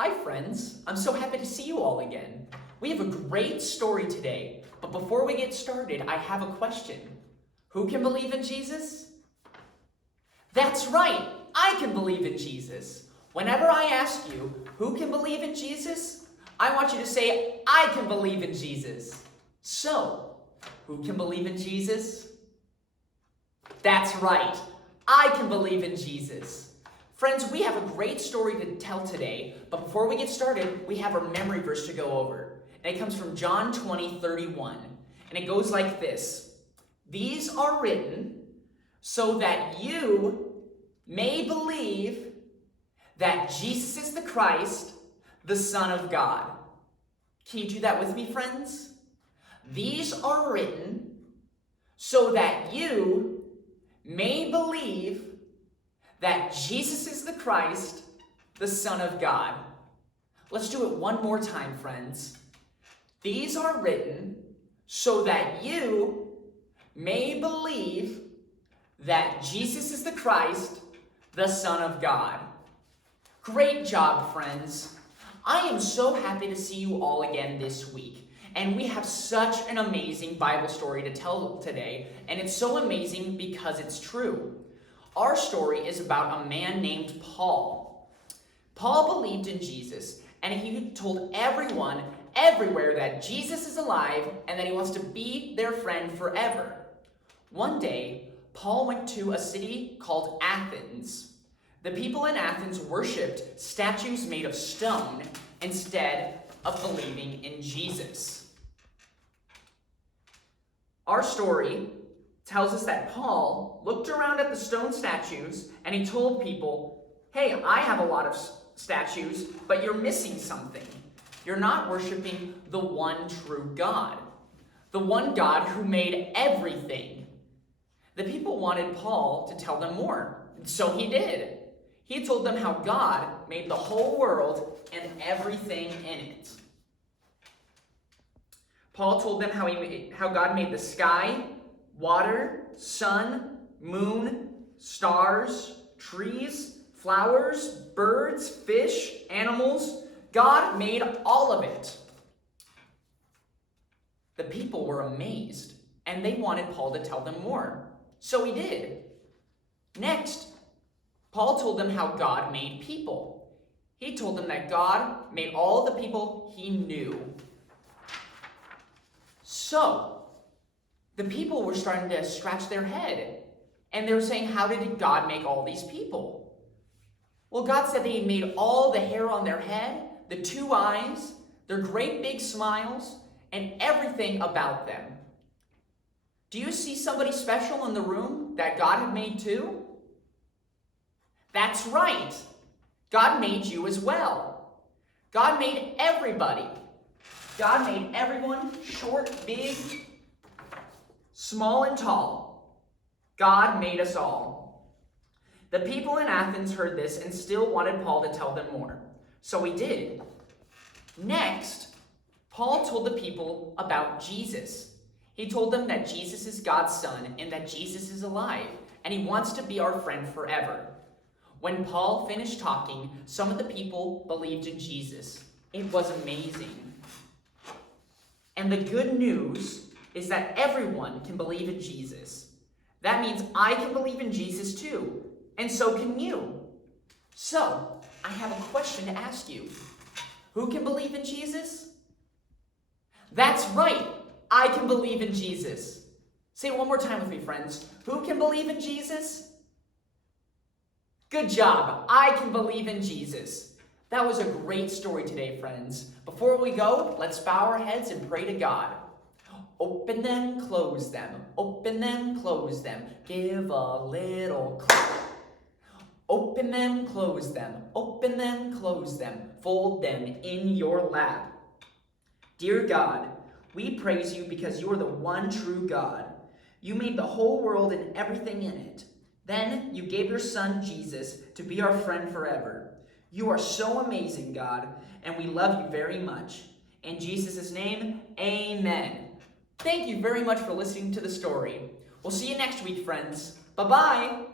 Hi friends, I'm so happy to see you all again. We have a great story today, but before we get started, I have a question. Who can believe in Jesus? That's right, I can believe in Jesus. Whenever I ask you, who can believe in Jesus? I want you to say, I can believe in Jesus. So, who can believe in Jesus? That's right, I can believe in Jesus. Friends, we have a great story to tell today, but before we get started, we have our memory verse to go over. And it comes from John 20:31. And it goes like this. These are written so that you may believe that Jesus is the Christ, the Son of God. Can you do that with me, friends? These are written so that you may believe that Jesus is the Christ, the Son of God. Let's do it one more time, friends. These are written so that you may believe that Jesus is the Christ, the Son of God. Great job, friends. I am so happy to see you all again this week. And we have such an amazing Bible story to tell today, and it's so amazing because it's true. Our story is about a man named Paul. Paul believed in Jesus, and he told everyone everywhere that Jesus is alive and that he wants to be their friend forever. One day, Paul went to a city called Athens. The people in Athens worshipped statues made of stone instead of believing in Jesus. Our story tells us that Paul looked around at the stone statues and he told people, hey, I have a lot of statues, but you're missing something. You're not worshiping the one true God, the one God who made everything. The people wanted Paul to tell them more, and so he did. He told them how God made the whole world and everything in it. Paul told them how God made the sky, water, sun, moon, stars, trees, flowers, birds, fish, animals. God made all of it. The people were amazed, and they wanted Paul to tell them more. So he did. Next, Paul told them how God made people. He told them that God made all the people he knew. So, the people were starting to scratch their head, and they were saying, how did God make all these people? Well, God said that he made all the hair on their head, the 2 eyes, their great big smiles, and everything about them. Do you see somebody special in the room that God had made too? That's right. God made you as well. God made everybody. God made everyone, short, big, small and tall. God made us all. The people in Athens heard this and still wanted Paul to tell them more. So he did. Next, Paul told the people about Jesus. He told them that Jesus is God's son and that Jesus is alive, and he wants to be our friend forever. When Paul finished talking, some of the people believed in Jesus. It was amazing. And the good news is that everyone can believe in Jesus. That means I can believe in Jesus too, and so can you. So, I have a question to ask you. Who can believe in Jesus? That's right, I can believe in Jesus. Say it one more time with me, friends. Who can believe in Jesus? Good job, I can believe in Jesus. That was a great story today, friends. Before we go, let's bow our heads and pray to God. Open them, close them. Open them, close them. Give a little clap. Open them, close them. Open them, close them. Fold them in your lap. Dear God, we praise you because you are the one true God. You made the whole world and everything in it. Then you gave your son, Jesus, to be our friend forever. You are so amazing, God, and we love you very much. In Jesus' name, amen. Thank you very much for listening to the story. We'll see you next week, friends. Bye-bye.